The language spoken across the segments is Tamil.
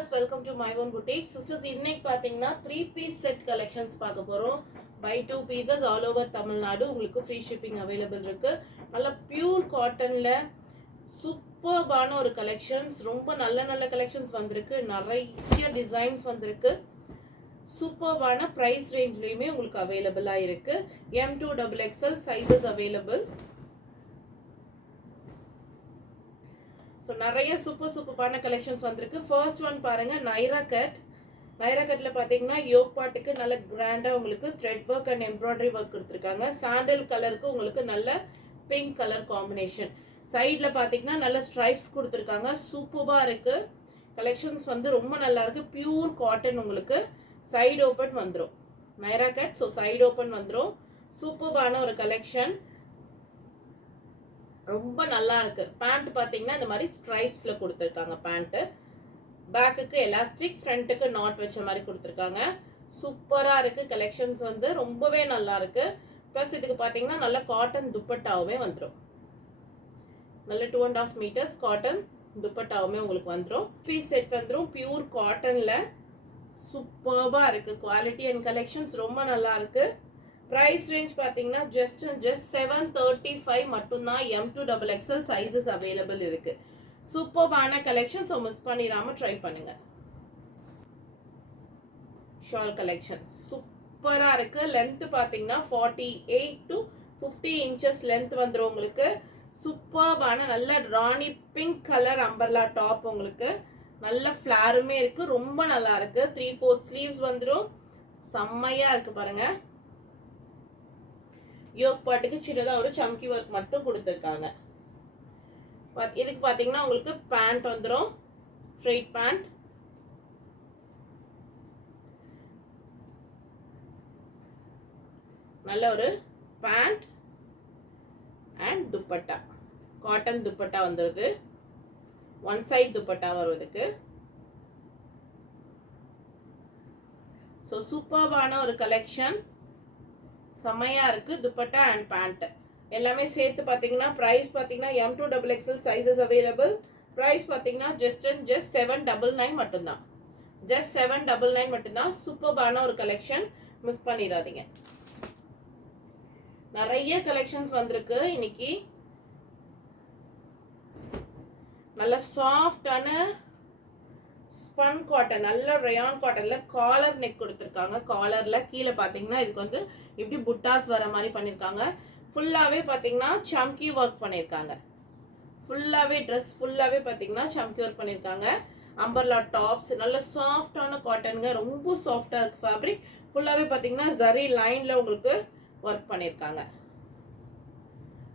sisters, welcome to my own boutique. Sisters, இன்னைக்கு பாத்தீங்கன்னா 3 piece set collections பார்க்க போறோம். Buy 2 pieces all over Tamil Nadu. உங்களுக்கு free shipping available இருக்கு. நல்ல pure cottonல சூப்பர்பான ஒரு collections, ரொம்ப நல்ல collections வந்திருக்கு. நிறைய designs வந்திருக்கு. சூப்பர்பான price rangeலயுமே உங்களுக்கு available-ஆ இருக்கு. M2 XXL sizes available. So நிறைய சூப்பர்பான கலெக்ஷன்ஸ் வந்திருக்கு. ஃபர்ஸ்ட் ஒன் பாருங்க, நைரா கட்ல பாத்தீங்கன்னா யோக் பாட்டுக்கு நல்ல கிராண்டா உங்களுக்கு thread work and embroidery work கொடுத்துருக்காங்க. சாண்டல் கலருக்கு உங்களுக்கு நல்ல பிங்க் கலர் காம்பினேஷன். சைட்ல பாத்தீங்கன்னா நல்ல ஸ்ட்ரைப்ஸ் கொடுத்துருக்காங்க. சூப்பர்பா இருக்கு. கலெக்ஷன்ஸ் வந்து ரொம்ப நல்லா இருக்கு. பியூர் காட்டன் உங்களுக்கு சைடு ஓப்பன் வந்துடும். Naira cut, so side open வந்துடும். சூப்பர்பான ஒரு கலெக்ஷன், ரொம்ப நல்லா இருக்கு. பேண்ட் பாத்தீங்கன்னா இந்த மாதிரி ஸ்ட்ரைப்ஸ்ல கொடுத்துருக்காங்க. பேண்ட் பேக்குக்கு எலாஸ்டிக், ஃப்ரண்ட்டுக்கு நாட் வச்ச மாதிரி கொடுத்துருக்காங்க. சூப்பரா இருக்கு. கலெக்ஷன்ஸ் வந்து ரொம்பவே நல்லா இருக்கு. பிளஸ் இதுக்கு பாத்தீங்கன்னா நல்ல காட்டன் துப்பட்டாவுமே வந்துடும். நல்ல 2.5 meters காட்டன் துப்பட்டாவுமே உங்களுக்கு வந்துடும். பீஸ் செட் வந்துடும். பியூர் காட்டன்ல சூப்பர்பா இருக்கு. குவாலிட்டி அண்ட் கலெக்ஷன்ஸ் ரொம்ப நல்லா இருக்கு. price range பாத்தீங்கன்னா just 735 மட்டும்தான். M2 XXL sizes available இருக்கு. சூப்பர்பான கலெக்ஷன், ஸோ மிஸ் பண்ணிடாம ட்ரை பண்ணுங்க. ஷால் கலெக்ஷன் சூப்பரா இருக்கு. லென்த் பாத்தீங்கன்னா 48 to 50 inches லென்த் வந்துடும் உங்களுக்கு. சூப்பர்பான நல்ல ராணி பிங்க் கலர் அம்பர்லா டாப் உங்களுக்கு. நல்ல ஃபிளாருமே இருக்கு. ரொம்ப நல்லா இருக்கு. 3/4 ஸ்லீவ்ஸ் வந்துடும். செம்மையா இருக்கு பாருங்க. யோக் பாட்டுக்கு சின்னதா ஒரு சம்கி ஒர்க் மட்டும் கொடுத்துருக்காங்க. இதுக்கு பாத்தீங்கன்னா உங்களுக்கு பேண்ட் வந்துடும். ஸ்ட்ரெயிட் பேண்ட், நல்ல ஒரு pant and dupatta, cotton dupatta வந்துருது. ஒன் சைட் துப்பட்டா வருவதுக்கு. ஸோ சூப்பர்பான ஒரு கலெக்ஷன், செமையா இருக்கு. துப்பட்டா அண்ட் பேண்ட் எல்லாமே சேர்த்து பாத்தீங்கன்னா பிரைஸ் பாத்தீங்கன்னா M2 XXL sizes available. Price பாத்தீங்கன்னா just 799 மட்டும்தான். just 799 மட்டும்தான். சூப்பர்பான ஒரு கலெக்ஷன், மிஸ் பண்ணிடாதீங்க. நிறைய கலெக்ஷன்ஸ் வந்திருக்கு இன்னைக்கு. நல்ல சாஃப்டான ஸ்பன் காட்டன், நல்ல ரயான் காட்டன்ல காலர் நெக் கொடுத்துருக்காங்க. காலர்ல கீழே பாத்தீங்கன்னா இதுக்கு வந்து இப்படி புட்டாஸ் வர மாதிரி பண்ணிருக்காங்க. ஃபுல்லாவே பாத்தீங்கன்னா சம்கி ஒர்க் பண்ணிருக்காங்க. ஃபுல்லாவே ட்ரெஸ் ஃபுல்லாவே பாத்தீங்கன்னா சம்கி ஒர்க் பண்ணிருக்காங்க. அம்பர்லா டாப்ஸ் நல்ல சாஃப்டான காட்டனுங்க. ரொம்ப சாஃப்டா இருக்கு ஃபேப்ரிக். ஃபுல்லாவே பாத்தீங்கன்னா ஜரி லைன்ல உங்களுக்கு ஒர்க் பண்ணிருக்காங்க.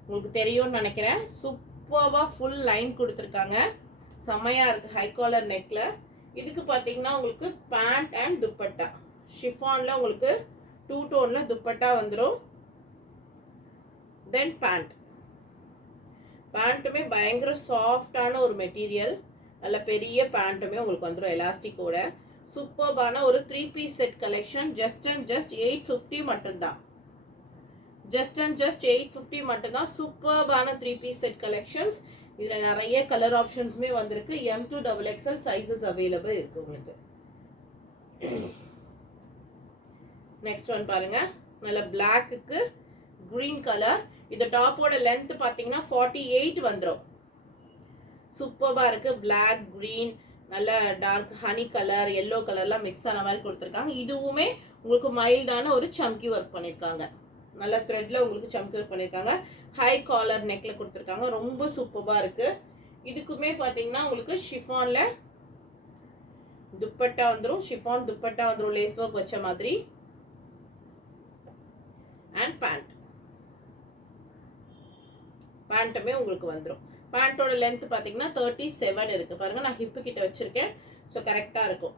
உங்களுக்கு தெரியும்னு நினைக்கிறேன். சூப்பர்வா ஃபுல் லைன் கொடுத்துருக்காங்க. செமையா இருக்கு. ஹை காலர் நெக்ல இதுக்கு பாத்தீங்கன்னா உங்களுக்கு பேண்ட் அண்ட் துப்பட்டா ஷிஃபான்ல உங்களுக்கு 2 டோன்ல துப்பட்டா வந்துடும். தென் பேண்ட்டுமே பயங்கர சாஃப்டான ஒரு மெட்டீரியல். நல்ல பெரிய பேண்ட்டுமே உங்களுக்கு வந்துடும் எலாஸ்டிக்கோட. சூப்பர்பான ஒரு 3 piece செட் கலெக்ஷன். just 850 மட்டும்தான். just 850 மட்டும்தான். சூப்பர்பான 3 piece செட் கலெக்ஷன்ஸ். இதுல நிறைய கலர் ஆப்ஷன்ஸ்மே வந்திருக்கு. M2 XXL சைசஸ் அவைலபிள் இருக்கு உங்களுக்கு. நெக்ஸ்ட் ஒன் பாருங்க, நல்ல பிளாக்குக்கு கிரீன் கலர். இந்த டாப்போட லென்த் பாத்தீங்கன்னா 48 வந்துடும். சூப்பர்பா இருக்கு. பிளாக், கிரீன், நல்ல டார்க் ஹனி கலர், எல்லோ கலர்லாம் மிக்ஸ் ஆன மாதிரி கொடுத்துருக்காங்க. இதுவுமே உங்களுக்கு மைல்டான ஒரு சம்கி ஒர்க் பண்ணிருக்காங்க. நல்ல த்ரெட்ல உங்களுக்கு சம்கி ஒர்க் பண்ணிருக்காங்க. ஹை காலர் நெக்ல கொடுத்துருக்காங்க. ரொம்ப சூப்பர்பா இருக்கு. இதுக்குமே பாத்தீங்கன்னா உங்களுக்கு ஷிஃபான்ல துப்பட்டா வந்துடும். ஷிஃபான் துப்பட்டா வந்துடும் லேஸ் ஒர்க் வச்ச மாதிரி. அண்ட் பேண்ட்டுமே உங்களுக்கு வந்துடும். பேண்டோட லென்த் பாத்தீங்கன்னா 37 இருக்கு. பாருங்க, நான் ஹிப்பு கிட்ட வச்சிருக்கேன். ஸோ கரெக்டா இருக்கும்.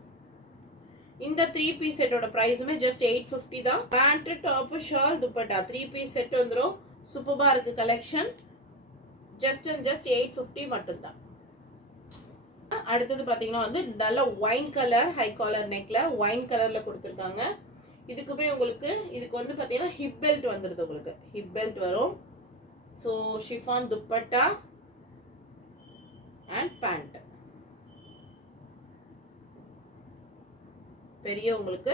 இந்த 3 piece செட்டோட பிரைஸுமே just 850 தான். Pant, top, shawl, dupatta 3 piece set வந்துடும். சூப்பர்பா இருக்கு கலெக்ஷன். just 850 மட்டும்தான். அடுத்தது பாத்தீங்கன்னா வந்து நல்ல ஒயின் கலர் ஹை காலர் நெக்ல ஒயின் கலர்ல கொடுத்துருக்காங்க. இதுக்குமே உங்களுக்கு இதுக்கு வந்து பாத்தீங்கன்னா ஹிப் பெல்ட் வந்துருது. உங்களுக்கு ஹிப் பெல்ட் வரும். So chiffon dupatta and pant. பெரிய உங்களுக்கு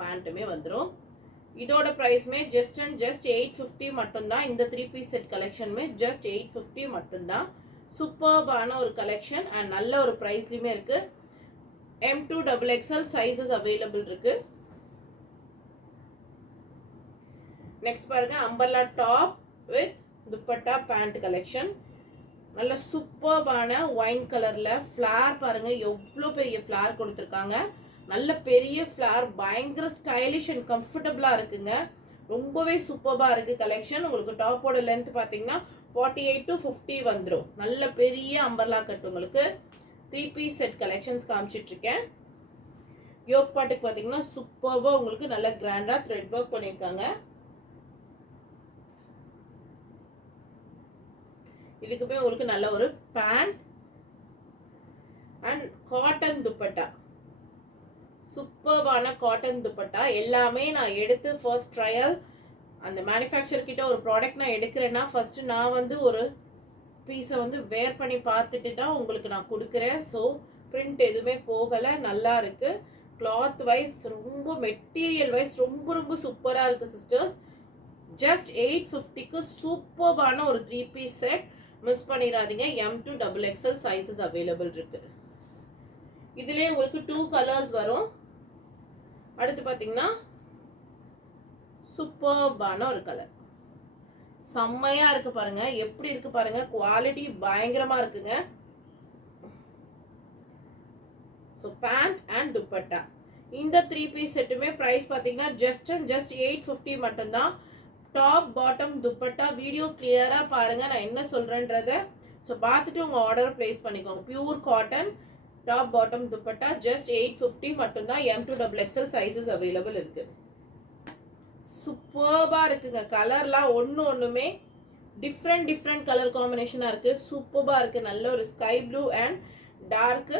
பேண்ட்டுமே வந்துடும். இதோட ப்ரைஸ்மே ஜஸ்ட் அண்ட் ஜஸ்ட் 850 மட்டும்தான். இந்த 3 பீஸ் செட் கலெக்ஷனுமே ஜஸ்ட் 850 மட்டும்தான். சூப்பர்பான ஒரு கலெக்ஷன் அண்ட் நல்ல ஒரு ப்ரைஸ்லையுமே இருக்கு. M2XXL சைஸஸ் அவைலபிள் இருக்கு. நெக்ஸ்ட் பாருங்க umbrella top with dupatta pant collection. நல்ல சூப்பர்பான ஒயின் கலர்ல ஃபிளார் பாருங்க எவ்வளோ பெரிய ஃபிளார் கொடுத்துருக்காங்க. நல்ல பெரிய ஃபிளார் பயங்கர ஸ்டைலிஷ் அண்ட் கம்ஃபர்டபுளா இருக்குங்க. ரொம்பவே சூப்பர்பா இருக்கு கலெக்ஷன். உங்களுக்கு டாப்போட லென்த் பார்த்தீங்கன்னா 48 to 50 வந்துடும். நல்ல பெரிய அம்பர்லா கட் உங்களுக்கு 3 பீஸ் செட் கலெக்ஷன்ஸ் காமிச்சிட்டு இருக்கேன். யோக் பாட்டுக்கு பார்த்தீங்கன்னா சூப்பர்பா உங்களுக்கு நல்ல கிராண்டா த்ரெட் ஒர்க் பண்ணியிருக்காங்க. இதுக்குமே உங்களுக்கு நல்ல ஒரு பேண்ட் அண்ட் காட்டன் துப்பட்டா, சூப்பர்பான காட்டன் துப்பட்டா. எல்லாமே நான் எடுத்து ஃபர்ஸ்ட் ட்ரையல் அந்த மேனுஃபேக்சர் கிட்ட ஒரு ப்ராடக்ட் நான் எடுக்கிறேன்னா ஃபர்ஸ்ட் நான் வந்து ஒரு பீஸை வந்து வேர் பண்ணி பார்த்துட்டு தான் உங்களுக்கு நான் கொடுக்குறேன். ஸோ பிரிண்ட் எதுவுமே போகலை, நல்லா இருக்கு. கிளாத் வைஸ் ரொம்ப மெட்டீரியல் வைஸ் ரொம்ப ரொம்ப சூப்பராக இருக்கு சிஸ்டர்ஸ். ஜஸ்ட் 850க்கு சூப்பர்பான ஒரு 3 பீஸ் செட். மிஸ் பண்ணிடாதீங்க. M2XXL சைஸஸ் அவைலபிள் இருக்கு. இதுலேயே உங்களுக்கு 2 கலர்ஸ் வரும். அடுத்து பார்த்தீங்கன்னா சூப்பர்பான ஒரு கலர், செம்மையா இருக்கு பாருங்க. எப்படி இருக்கு பாருங்க, குவாலிட்டி பயங்கரமா இருக்குங்க. ஸோ பேண்ட் அண்ட் துப்பட்டா இந்த 3 பீஸ் செட்டுமே ப்ரைஸ் பார்த்தீங்கன்னா ஜஸ்ட் அண்ட் ஜஸ்ட் 850 மட்டும்தான். டாப் பாட்டம் துப்பட்டா வீடியோ கிளியரா பாருங்க நான் என்ன சொல்றேன்றத. ஸோ பார்த்துட்டு உங்க ஆர்டர் பிளேஸ் பண்ணிக்கோங்க. Pure cotton top bottom dupatta just 850 மட்டும்தான். M2XXL சைஸஸ் அவைலபிள் இருக்கு. சூப்பர்பா இருக்குங்க. கலர்லாம் ஒண்ணுமே டிஃப்ரெண்ட் கலர் காம்பினேஷனா இருக்கு. சூப்பர்பா இருக்கு. நல்ல ஒரு sky blue and dark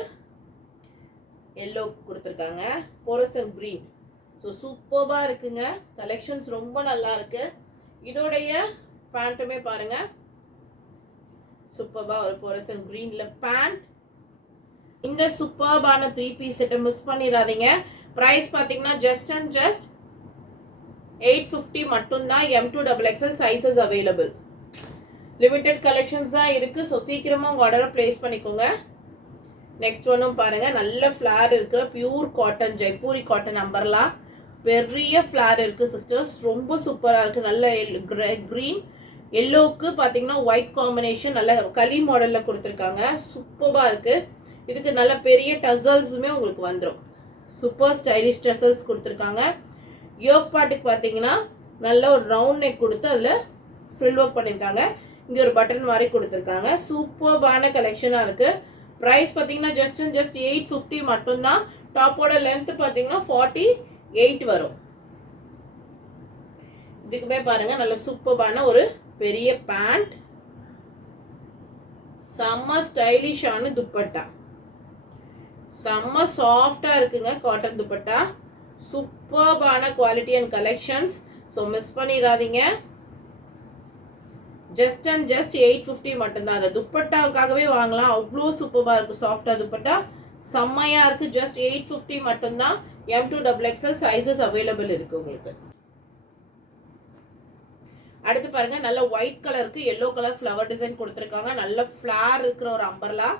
yellow கொடுத்துருக்காங்க. போரசன் கிரீன். ஸோ சூப்பர்பா இருக்குங்க. கலெக்ஷன்ஸ் ரொம்ப நல்லா இருக்கு. இதோடைய பேண்ட்டுமே பாருங்க சூப்பர்பா ஒரு போரசன் கிரீன்ல பேண்ட். இந்த சூப்பர்பான 3 பீஸ் செட்டை மிஸ் பண்ணிடாதீங்க. பிரைஸ் பார்த்தீங்கன்னா ஜஸ்ட் அண்ட் ஜஸ்ட் 850 மட்டும்தான். M2XXL sizes available. Limited collections தான் இருக்கு. ஸோ சீக்கிரமா உங்க ஆர்டரை பிளேஸ் பண்ணிக்கோங்க. நெக்ஸ்ட் ஒன்னும் பாருங்க நல்ல ஃபிளார் இருக்கிற pure cotton Jaipuri cotton umbrella. பெரிய ஃபிளார் இருக்கு சிஸ்டர்ஸ். ரொம்ப சூப்பரா இருக்கு. நல்ல கிரீன் எல்லோவுக்கு பார்த்தீங்கன்னா ஒயிட் காம்பினேஷன் நல்ல களி மாடல்ல கொடுத்துருக்காங்க. சூப்பரா இருக்கு. இதுக்கு நல்ல பெரிய டசல்ஸுமே உங்களுக்கு வந்துடும். சூப்பர் ஸ்டைலிஷ் டசல்ஸ் கொடுத்துருக்காங்க. யோக் பாட்டுக்கு பார்த்தீங்கன்னா நல்ல ஒரு ரவுண்ட் நெக் கொடுத்து அதில் ஃப்ரில் ஒர்க் பண்ணியிருக்காங்க. இங்கே ஒரு பட்டன் மாதிரி கொடுத்துருக்காங்க. சூப்பர்பான கலெக்ஷனாக இருக்கு. ப்ரைஸ் பார்த்தீங்கன்னா ஜஸ்ட் அண்ட் ஜஸ்ட் 850 மட்டும்தான். டாப்போட லென்த் பார்த்தீங்கன்னா 48 வரும். இதுக்குமே பாருங்க நல்ல சூப்பர்பான ஒரு பெரிய பேண்ட், செம்ம ஸ்டைலிஷான துப்பட்டா, செம்ம சாஃப்டா இருக்குங்க காட்டன் துப்பட்டா. சூப்பர்பான quality and collections. So miss பண்ணிடாதீங்க. ஜஸ்ட் அண்ட் ஜஸ்ட் 850 மட்டும்தான். அந்த துப்பட்டாவுக்காகவே வாங்கலாம். அவ்வளோ சூப்பர்பா இருக்கு. சாஃப்டா துப்பட்டா செம்மையா இருக்கு. ஜஸ்ட் 850 மட்டும்தான். M2XXL சைஸஸ் அவைலபிள் இருக்கு உங்களுக்கு. அடுத்து பாருங்க நல்ல ஒயிட் கலருக்கு எல்லோ கலர் ஃப்ளவர் டிசைன் கொடுத்துருக்காங்க. நல்ல ஃபிளார் இருக்கிற ஒரு அம்பர்லா.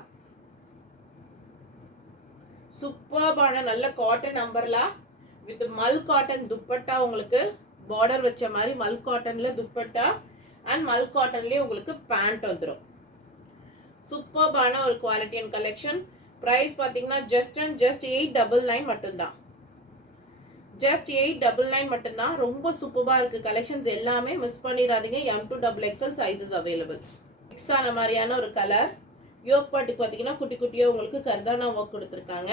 சூப்பர்பான நல்ல cotton umbrella with Mal cotton dupatta. உங்களுக்கு பார்டர் வச்ச மாதிரி மல் காட்டன்ல துப்பட்டா அண்ட் மல் காட்டன்லேயே உங்களுக்கு பேண்ட் வந்துடும். சூப்பர்பான ஒரு குவாலிட்டி அண்ட் கலெக்ஷன். ப்ரைஸ் பார்த்தீங்கன்னா ஜஸ்ட் அண்ட் ஜஸ்ட் 899 மட்டும்தான். ஜஸ்ட் 899 மட்டும்தான். ரொம்ப சூப்பராக இருக்குது. கலெக்ஷன்ஸ் எல்லாமே மிஸ் பண்ணிடாதீங்க. M2XXL sizes available. மிக்ஸ் ஆன மாதிரியான ஒரு கலர். யோக் பாட்டுக்கு பார்த்தீங்கன்னா குட்டி குட்டியாக உங்களுக்கு கர்தானா ஒர்க் கொடுத்துருக்காங்க.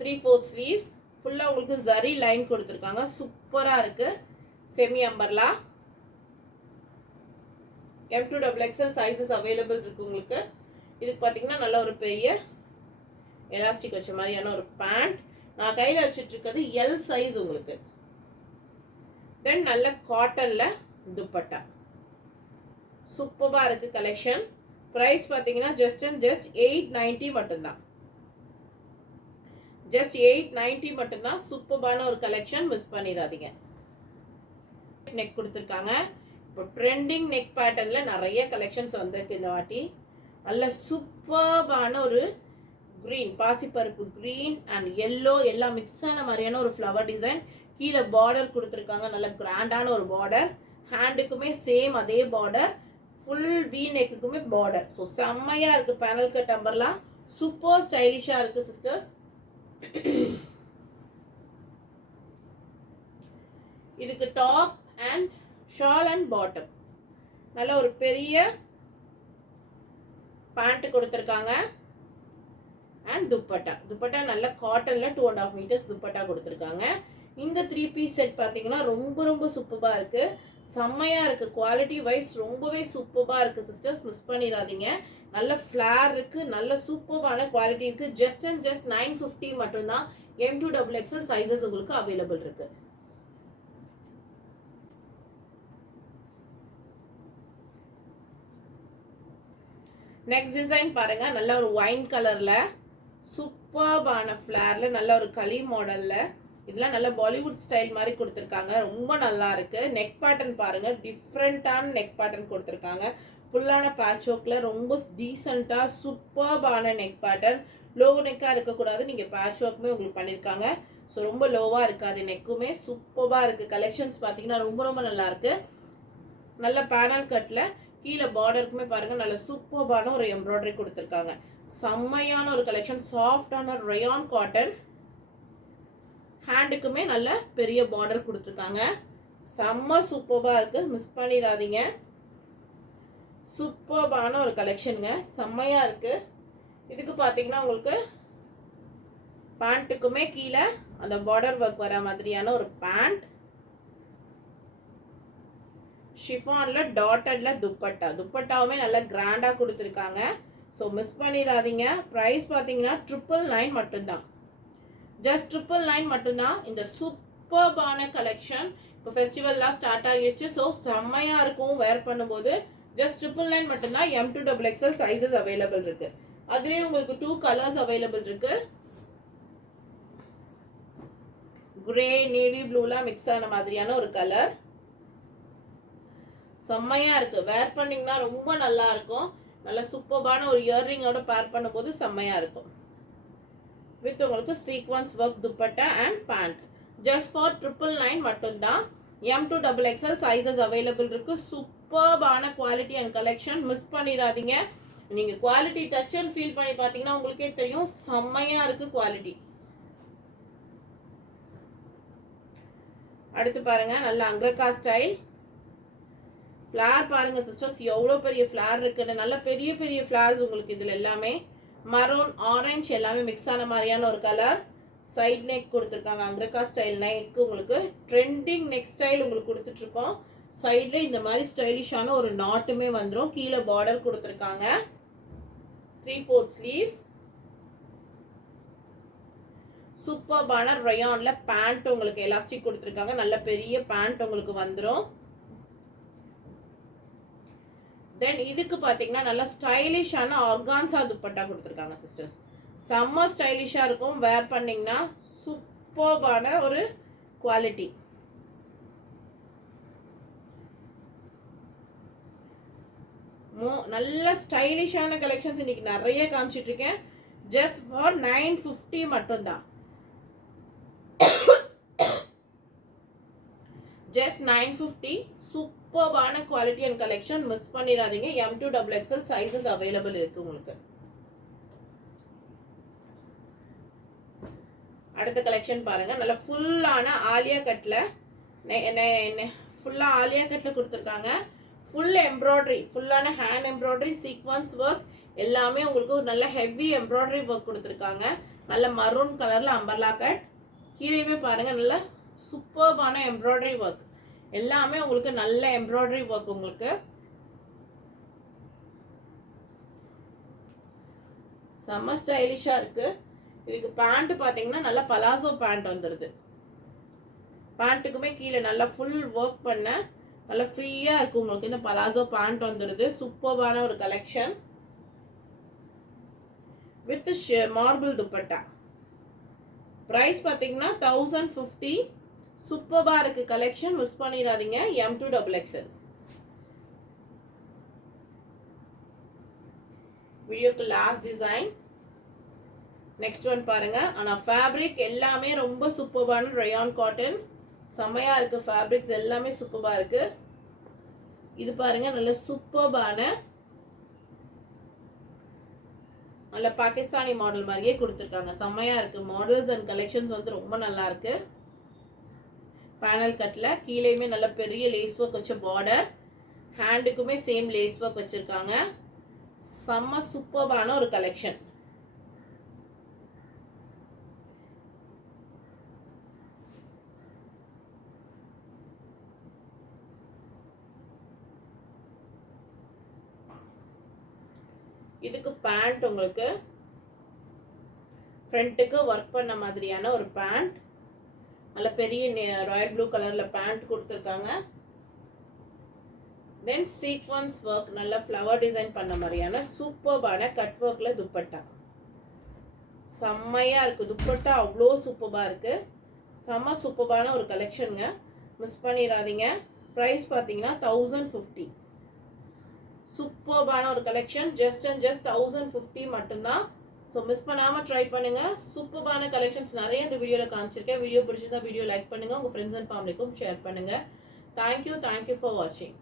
3/4 ஸ்லீவ்ஸ் ஃபுல்லாக உங்களுக்கு ஜரி லைன் கொடுத்துருக்காங்க. சூப்பராக இருக்குது. Semi umbrella. M2XXL sizes available இருக்கு உங்களுக்கு. இதுக்கு பார்த்தீங்கன்னா நல்ல ஒரு பெரிய எலாஸ்டிக் வச்ச மாதிரியான ஒரு பேண்ட். நான் கையில் வச்சுட்டு இருக்கிறது எல் சைஸ் உங்களுக்கு. தென் நல்ல காட்டன்ல துப்பட்டா. சூப்பராக இருக்கு கலெக்ஷன். ப்ரைஸ் பார்த்தீங்கன்னா ஜஸ்ட் அண்ட் ஜஸ்ட் 890 மட்டும்தான். ஜஸ்ட் 890 மட்டும்தான். சூப்பரான ஒரு கலெக்ஷன், மிஸ் பண்ணிடாதீங்க. நெக் கொடுத்துருக்காங்க. இப்போ ட்ரெண்டிங் நெக் பேட்டர்ன்ல நிறைய கலெக்ஷன்ஸ் வந்திருக்கு இந்த வாட்டி. நல்ல சூப்பரான ஒரு கிரீன், பாசிப்பருப்பு கிரீன் அண்ட் எல்லோ எல்லாம் மிக்ஸ் ஆன மாதிரியான ஒரு ஃப்ளவர் டிசைன். கீழே பார்டர் கொடுத்துருக்காங்க, நல்ல கிராண்டான ஒரு பார்டர். ஹேண்டுக்குமே சேம் அதே பார்டர், ஃபுல் வி நெக்குக்குமே பார்டர். ஸோ செம்மையா இருக்கு. பேனல் கட் அம்பர்லாம் சூப்பர் ஸ்டைலிஷா இருக்கு சிஸ்டர்ஸ். இதுக்கு top and shawl and bottom நல்ல ஒரு பெரிய பேண்ட் கொடுத்துருக்காங்க. அண்ட் துப்பட்டா நல்ல காட்டன்ல 2.5 மீட்டர்ஸ் துப்பட்டா கொடுத்துருக்காங்க. இந்த 3 பீஸ் செட் பார்த்தீங்கன்னா ரொம்ப ரொம்ப சூப்பரா இருக்கு, செம்மையா இருக்கு. குவாலிட்டி வைஸ் ரொம்பவே சூப்பரா இருக்கு சிஸ்டர்ஸ், மிஸ் பண்ணிடாதீங்க. நல்ல ஃபிளார் இருக்கு, நல்ல சூப்பரான குவாலிட்டி இருக்கு. ஜஸ்ட் அண்ட் ஜஸ்ட் 950 மட்டும்தான். M2XXL சைஸஸ் உங்களுக்கு அவைலபிள் இருக்கு. நெக்ஸ்ட் டிசைன் பாருங்க, நல்ல ஒரு ஒயின் கலர்ல சூப்பர்பான ஃபிளார்ல நல்ல ஒரு களி மாடல்ல. இதெல்லாம் நல்ல பாலிவுட் ஸ்டைல் மாதிரி கொடுத்துருக்காங்க, ரொம்ப நல்லா இருக்கு. நெக் பேட்டர்ன் பாருங்க, டிஃப்ரெண்டான நெக் பேட்டர்ன் கொடுத்துருக்காங்க. ஃபுல்லான பேட்ச் ஒர்க்ல ரொம்ப டீசெண்டா சூப்பர்பான நெக் பேட்டர்ன். லோ நெக்கா இருக்கக்கூடாது, நீங்க பேட்ச் ஒர்க்குமே உங்களுக்கு பண்ணிருக்காங்க. ஸோ ரொம்ப லோவா இருக்காது, நெக்குமே சூப்பரா இருக்கு. கலெக்ஷன்ஸ் பார்த்தீங்கன்னா ரொம்ப ரொம்ப நல்லா இருக்கு. நல்ல பேனல் கட்ல கீழே பார்டருக்குமே பாருங்க நல்ல சூப்பர்பான ஒரு எம்ப்ராய்டரி கொடுத்துருக்காங்க. செம்மையான ஒரு கலெக்ஷன், சாஃப்டான ரயான் காட்டன். ஹேண்டுக்குமே நல்ல பெரிய பார்டர் கொடுத்துருக்காங்க. செம்ம சூப்பர்பா இருக்கு, மிஸ் பண்ணிடாதீங்க. சூப்பர்பான ஒரு கலெக்ஷனுங்க, செம்மையா இருக்கு. இதுக்கு பார்த்தீங்கன்னா உங்களுக்கு பேண்ட்டுக்குமே கீழே அந்த பார்டர் ஒர்க் வர மாதிரியான ஒரு பேண்ட். ஷிஃபான்ல டாட்டட்ல துப்பட்டாவுமே நல்ல கிராண்டா கொடுத்துருக்காங்க. ஸோ மிஸ் பண்ணிடாதீங்க. ப்ரைஸ் பார்த்தீங்கன்னா 999 மட்டும்தான். ஜஸ்ட் 999 மட்டும்தான். இந்த சூப்பர்பான கலெக்ஷன் இப்போ ஃபெஸ்டிவல்லாம் ஸ்டார்ட் ஆகிடுச்சு. ஸோ செம்மையா இருக்கும் வேர் பண்ணும்போது. ஜஸ்ட் 999 மட்டும்தான். M2XXL சைஸஸ் அவைலபிள் இருக்கு. அதுலேயே உங்களுக்கு 2 கலர்ஸ் அவைலபிள் இருக்கு. கிரே நேவி ப்ளூலாம் மிக்ஸ் ஆன மாதிரியான ஒரு கலர். செம்மையா இருக்கு, வேர் பண்ணீங்கன்னா ரொம்ப நல்லா இருக்கும். நல்ல சூப்பர்பான ஒரு இயர்ரிங்கோட பேர் பண்ணும்போது செம்மையா இருக்கும். வித் உங்களுக்கு sequence work dupatta and pant. Just for 999 மட்டும்தான். M2XXL சைஸஸ் அவைலபிள் இருக்கு. சூப்பர்பான குவாலிட்டி அண்ட் கலெக்ஷன், மிஸ் பண்ணிடாதீங்க. நீங்க குவாலிட்டி டச் அண்ட் ஃபீல் பண்ணி பார்த்தீங்கன்னா உங்களுக்கே தெரியும், செம்மையா இருக்கு குவாலிட்டி. அடுத்து பாருங்க, நல்ல அங்கரக்கா ஸ்டைல் ஃப்ளார் பாருங்க சிஸ்டர்ஸ், எவ்வளோ பெரிய ஃப்ளார் இருக்குன்னு. நல்ல பெரிய பெரிய ஃப்ளார்ஸ் உங்களுக்கு இதில் எல்லாமே. மரூன் ஆரஞ்சு எல்லாமே மிக்ஸ் ஆன மாதிரியான ஒரு கலர். சைட் நெக் கொடுத்துருக்காங்க, அங்கரக்கா ஸ்டைல் நெக். உங்களுக்கு ட்ரெண்டிங் நெக் ஸ்டைல் உங்களுக்கு கொடுத்துட்ருக்கோம். சைடில் இந்த மாதிரி ஸ்டைலிஷான ஒரு நாட்டுமே வந்துடும். கீழே பார்டர் கொடுத்துருக்காங்க. 3/4 ஸ்லீவ்ஸ். சூப்பர்பான ரயான்ல பேண்ட் உங்களுக்கு எலாஸ்டிக் கொடுத்துருக்காங்க. நல்ல பெரிய பேண்ட் உங்களுக்கு வந்துடும். தென் இதுக்கு பார்த்தீங்கன்னா நல்லா ஸ்டைலிஷான ஆர்கான்ஸா துப்பட்டா கொடுத்துருக்காங்க சிஸ்டர்ஸ். செம்ம ஸ்டைலிஷாக இருக்கும், வேர் பண்ணிங்கன்னா சூப்பர்பான ஒரு குவாலிட்டி. நல்ல ஸ்டைலிஷான கலெக்ஷன்ஸ் இன்னைக்கு நிறைய காமிச்சிட்டு இருக்கேன். ஜஸ்ட் ஃபார் 950 மட்டும்தான். ஜஸ்ட் 950. சூப்பர்பான குவாலிட்டி அண்ட் கலெக்ஷன், மிஸ் பண்ணிடாதீங்க. M2XXL சைஸஸ் அவைலபிள் இருக்கு உங்களுக்கு. அடுத்த கலெக்ஷன் பாருங்க, நல்ல ஃபுல்லான ஆலியா கட்ல ஃபுல்லா ஆலியா கட்ல கொடுத்துருக்காங்க. ஃபுல் எம்ப்ராய்டரி, ஃபுல்லான ஹேண்ட் எம்ப்ராய்டரி, சீக்வன்ஸ் ஒர்க் எல்லாமே உங்களுக்கு ஒரு நல்ல ஹெவி எம்ப்ராய்டரி ஒர்க் கொடுத்துருக்காங்க. நல்ல மரூன் கலர்ல அம்பர்லா கட். கீழேயுமே பாருங்க நல்ல சூப்பர்பான எம்ப்ராய்டரி ஒர்க். எல்லாமே உங்களுக்கு நல்ல எம்ப்ராய்டரி ஒர்க். உங்களுக்கு செம்ம ஸ்டைலிஷா இருக்கு. இதுக்கு பேண்ட் பாத்தீங்கன்னா நல்ல பலாசோ பேண்ட் வந்துடுது. பேண்ட்டுக்குமே கீழே நல்லா ஃபுல் ஒர்க் பண்ண நல்லா ஃப்ரீயா இருக்கு உங்களுக்கு. இந்த பலாசோ பேண்ட் வந்துடுது. சூப்பர்பான ஒரு collection with marble dupatta. Price பார்த்தீங்கன்னா 1050. சூப்பராக இருக்குது கலெக்ஷன், மிஸ் பண்ணிடாதீங்க. M2XXL. வீடியோக்கு லாஸ்ட் டிசைன். நெக்ஸ்ட் ஒன் பாருங்க. ஆனால் ஃபேப்ரிக் எல்லாமே ரொம்ப சூப்பரான ரயான் காட்டன், செம்மையாக இருக்குது. ஃபேப்ரிக்ஸ் எல்லாமே சூப்பராக இருக்குது. இது பாருங்க, நல்ல சூப்பரான நல்ல பாகிஸ்தானி மாடல் மாதிரியே கொடுத்துருக்காங்க. செம்மையாக இருக்குது. மாடல்ஸ் அண்ட் கலெக்ஷன்ஸ் வந்து ரொம்ப நல்லா இருக்கு. பேனல் கட்டில் கீழேயுமே நல்ல பெரிய லேஸ் ஒர்க் வச்ச பார்டர், ஹேண்டுக்குமே சேம் லேஸ் ஒர்க் வச்சுருக்காங்க. செம்ம சூப்பரான ஒரு கலெக்ஷன். இதுக்கு பேண்ட் உங்களுக்கு ஃப்ரண்ட்டுக்கு ஒர்க் பண்ண மாதிரியான ஒரு பேண்ட், நல்ல பெரிய ராயல் ப்ளூ கலர்ல பேண்ட் கொடுத்துருக்காங்க. தென் சீக்வன்ஸ் ஒர்க், நல்ல ஃப்ளவர் டிசைன் பண்ண மாதிரியான சூப்பர்பான கட் ஒர்க்ல துப்பட்டா. செம்மையா இருக்கு துப்பட்டா, அவ்வளோ சூப்பராக இருக்கு. செம்ம சூப்பரான ஒரு கலெக்ஷனுங்க, மிஸ் பண்ணிடாதீங்க. ப்ரைஸ் பார்த்தீங்கன்னா 1050. சூப்பர்பான ஒரு கலெக்ஷன், ஜஸ்ட் 1050 மட்டும்தான். ஸோ மிஸ் பண்ணாமல் ட்ரை பண்ணுங்க. சூப்பரான கலெக்ஷன்ஸ் நிறைய இந்த வீடியோவில் காமிச்சிருக்கேன். வீடியோ பிடிச்சிருந்தா வீடியோ லைக் பண்ணுங்க, உங்கள் ஃப்ரெண்ட்ஸ் அண்ட் ஃபேமிலிக்கும் ஷேர் பண்ணுங்க. தேங்க்யூ ஃபார் வாட்சிங்.